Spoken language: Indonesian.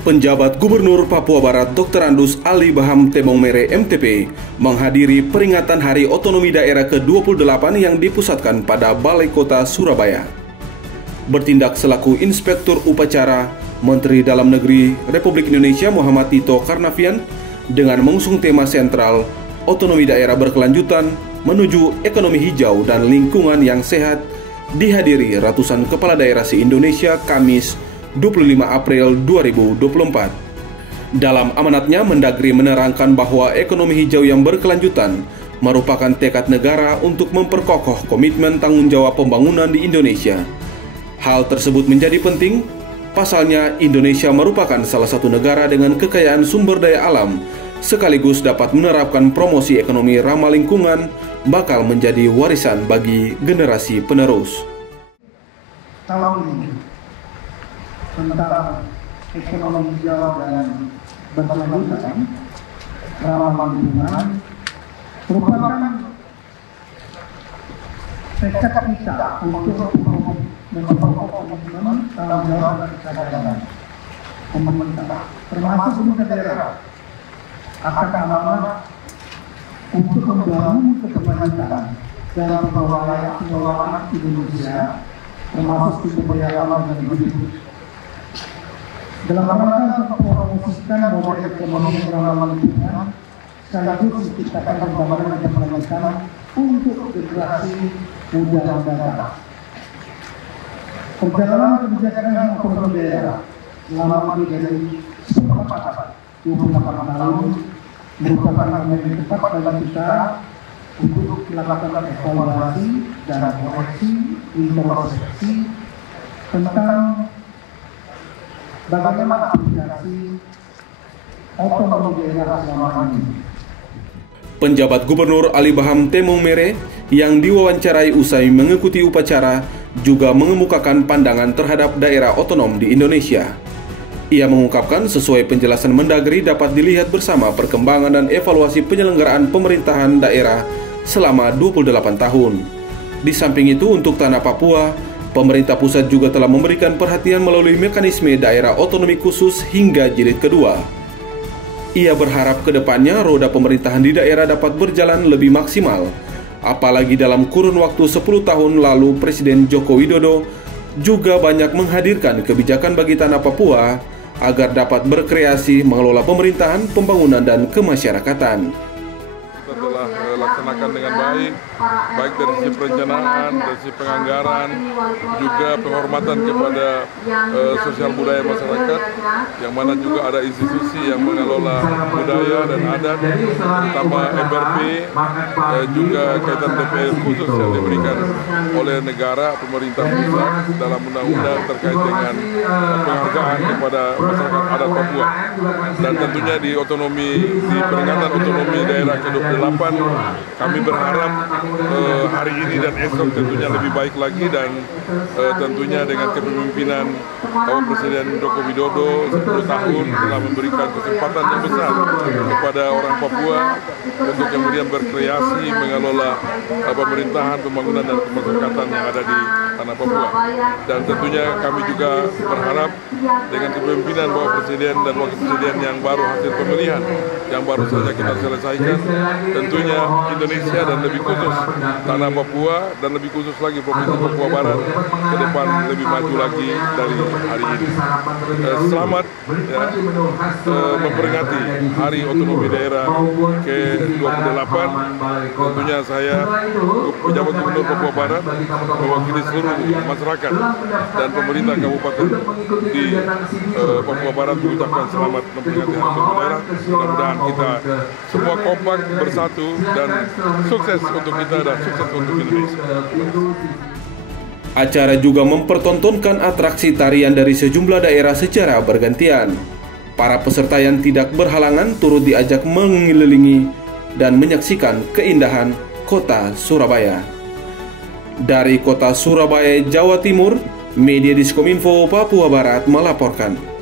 Penjabat Gubernur Papua Barat Dr. Andus Ali Baham Temong Mere MTP menghadiri peringatan Hari Otonomi Daerah ke-28 yang dipusatkan pada Balai Kota Surabaya. Bertindak selaku Inspektur Upacara, Menteri Dalam Negeri Republik Indonesia Muhammad Tito Karnavian dengan mengusung tema sentral Otonomi Daerah Berkelanjutan menuju Ekonomi Hijau dan Lingkungan yang Sehat dihadiri ratusan kepala daerah se-Indonesia Kamis 25 April 2024. Dalam amanatnya, Mendagri menerangkan bahwa ekonomi hijau yang berkelanjutan merupakan tekad negara untuk memperkokoh komitmen tanggung jawab pembangunan di Indonesia. Hal tersebut menjadi penting, pasalnya Indonesia merupakan salah satu negara dengan kekayaan sumber daya alam, sekaligus dapat menerapkan promosi ekonomi ramah lingkungan, bakal menjadi warisan bagi generasi penerus. Tahun ini tentang ekonomi hijau dan berkelanjutan ramah lingkungan merupakan tekad kita untuk memperkokoh komitmen tanggung jawab dan kesadaran pemerintah, termasuk pemerintah daerah, akan amanah untuk membangun keberlanjutan dan pengelolaan Indonesia, termasuk sumber daya alam dan hidup. Dalam rangka untuk mempromosikan model ekonomi ramah lingkungan, sekaligus menciptakan pembangunan dan keberlanjutan untuk generasi muda mendatang. Perjalanan kebijakan otonomi daerah selama lebih dari 28 tahun merupakan momen yang tepat bagi kita untuk melakukan evaluasi dan koreksi introspeksi tentang bagaimana aplikasi otonomi daerah selama ini. Penjabat Gubernur Ali Baham Temong Mere yang diwawancarai usai mengikuti upacara juga mengemukakan pandangan terhadap daerah otonom di Indonesia. Ia mengungkapkan sesuai penjelasan Mendagri dapat dilihat bersama perkembangan dan evaluasi penyelenggaraan pemerintahan daerah selama 28 tahun. Di samping itu, untuk tanah Papua, pemerintah pusat juga telah memberikan perhatian melalui mekanisme daerah otonomi khusus hingga jilid kedua. Ia berharap ke depannya roda pemerintahan di daerah dapat berjalan lebih maksimal. Apalagi dalam kurun waktu 10 tahun lalu Presiden Joko Widodo juga banyak menghadirkan kebijakan bagi tanah Papua agar dapat berkreasi mengelola pemerintahan, pembangunan, dan kemasyarakatan. Kita telah laksanakan dengan baik dari sisi perencanaan, dari sisi penganggaran, juga penghormatan kepada sosial budaya masyarakat, yang mana juga ada institusi yang mengelola budaya dan adat, terutama MRP, juga kaitan DPR khusus yang diberikan oleh negara, pemerintah pusat dalam undang-undang terkait dengan penghargaan kepada masyarakat adat Papua. Dan tentunya di peringatan otonomi daerah ke-28, kami berharap hari ini dan esok tentunya lebih baik lagi, dan tentunya dengan kepemimpinan Bapak Presiden Joko Widodo 10 tahun telah memberikan kesempatan yang besar kepada orang Papua untuk kemudian berkreasi mengelola pemerintahan, pembangunan, dan kemasyarakatan yang ada di tanah Papua. Dan tentunya kami juga berharap dengan kepemimpinan Bapak Presiden dan Wakil Presiden yang baru hasil pemilihan yang baru saja kita selesaikan, tentunya Indonesia dan lebih khusus tanah Papua dan lebih khusus lagi Provinsi Papua Barat ke depan lebih maju lagi dari hari ini. Selamat memperingati Hari Otonomi Daerah ke-28. Tentunya saya, Penjabat Gubernur Papua Barat, mewakili seluruh masyarakat dan pemerintah kabupaten di Papua Barat mengucapkan selamat memperingati Hari Otonomi Daerah. Mudah-mudahan kita semua kompak bersatu dan sukses untuk kita dan sukses untuk Indonesia. Acara juga mempertontonkan atraksi tarian dari sejumlah daerah secara bergantian. Para peserta yang tidak berhalangan turut diajak mengelilingi dan menyaksikan keindahan kota Surabaya. Dari kota Surabaya, Jawa Timur, Media Diskominfo Papua Barat melaporkan.